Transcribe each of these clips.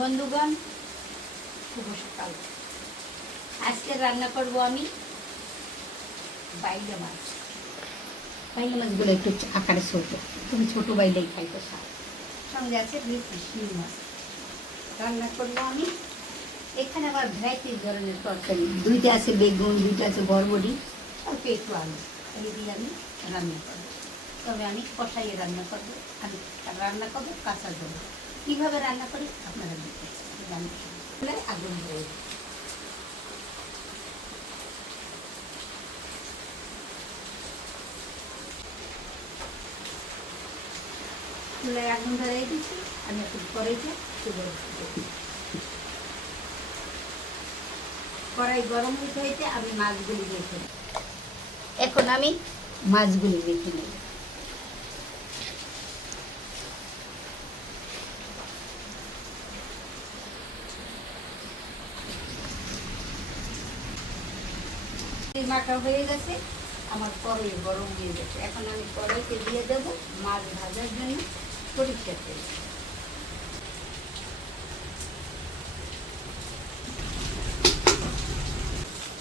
বন্ধুগণ, শুভ সকাল। আজকে রান্না করব আমি বাইলা মাছ। বাইলা মাছগুলো একটু আকারে ছোট, তুমি ছোট বাইলাই খাইতে চাও। সঙ্গে আছে শিং মাছ। রান্না করবো আমি। এখানে আবার ভ্যারাইটি ধরনের তরকারি, দুইটা আছে বেগুন, দুইটা আছে বরবটি, অল্প একটু আলু, এই দিয়ে আমি রান্না করবো। তবে আমি কষাইয়ে রান্না করবো। আমি রান্না করবো কাঁচা জল। কীভাবে রান্না করি আপনারা দেখতে আগুন ধরে চুলায় আগুন ধরাই দিচ্ছি। আমি এখন কড়াইতে কড়াই গরম হইতে হইতে আমি মাছগুলি রেখে দিই। এখন আমি মাছগুলি রেখে নেব। মাখা হয়ে গেছে, আমার কড়াই গরম হয়ে গেছে। এখন আমি কড়াইতে দিয়ে দেবো মাছ ভাজার জন্য সরিষার তেল।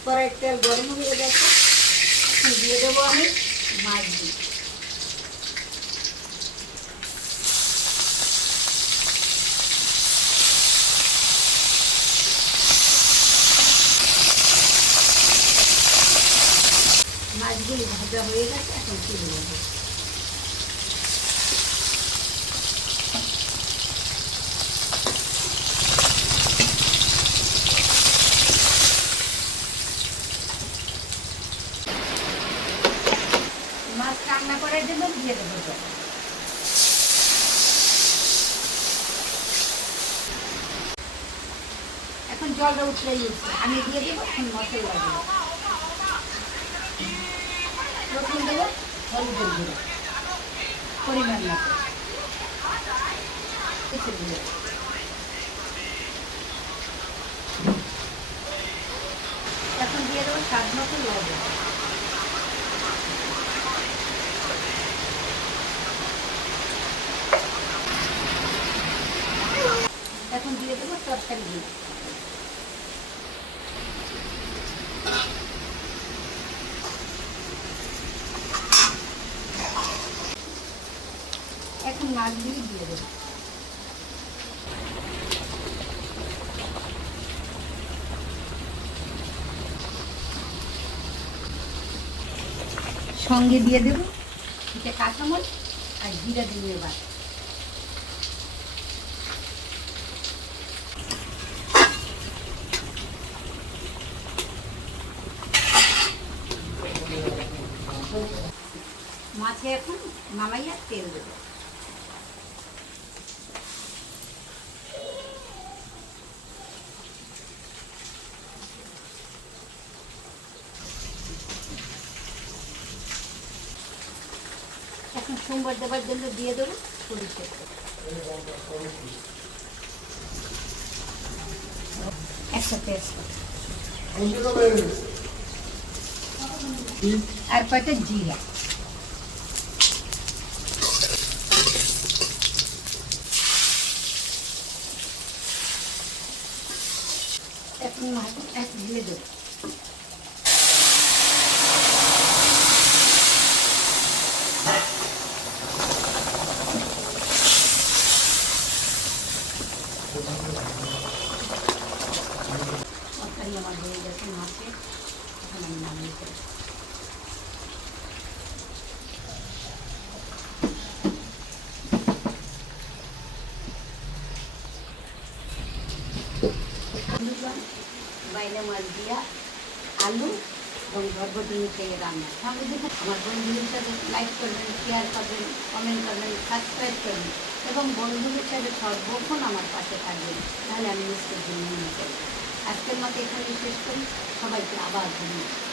কড়াইয়ের তেল গরম হয়ে গেছে, এখন দিয়ে দেবো আমি মাছগুলি। মাছগুলি ভাজা হয়ে গেছে, এখন তুলে নেব। মাছ রান্না করার জন্য দিয়ে দেবো জল। এখন জলটা উঠলে গেছে, আমি দিয়ে দেবো এখন মশলা দেবো। প্রথম দেবো হলুদের গুঁড়ো পরিমাণ মতো, এখন দিয়ে দেবো স্বাদ মতো লবণ। এখন দিয়ে দেবো তরকারি গুঁড়ো। এখন মাছগুলি দিয়ে দেবো। সঙ্গে দিয়ে দেবো এটা কাঁচামরিচ আর জিরা দিয়ে বাটা। মাছে এখন নামাইয়া তেল দেবো। এখন সোমবার দেওয়ার জন্য দিয়ে দেবো সরিষার তেল। একসাথে আর কয়টা জিরা। এখন মাছ ঢেলে দেবো। তরকারি আমার হয়ে গেছে মাছে, এখন আমি নামিয়ে ফেলবো। বাইলা মাছ দিয়া আলু এবং বরবটি মিশিয়ে রান্না। সঙ্গে দেখুন আমার বন্ধুদের সাথে লাইক করবেন, শেয়ার করবেন, কমেন্ট করবেন, সাবস্ক্রাইব করবেন এবং বন্ধুদের সাথে সর্বক্ষণ আমার পাশে থাকবেন। তাহলে আমি নিশ্চয়ই জন্য আজকের মতো এখানে শেষ করি। সবাইকে আবার ধন্যবাদ।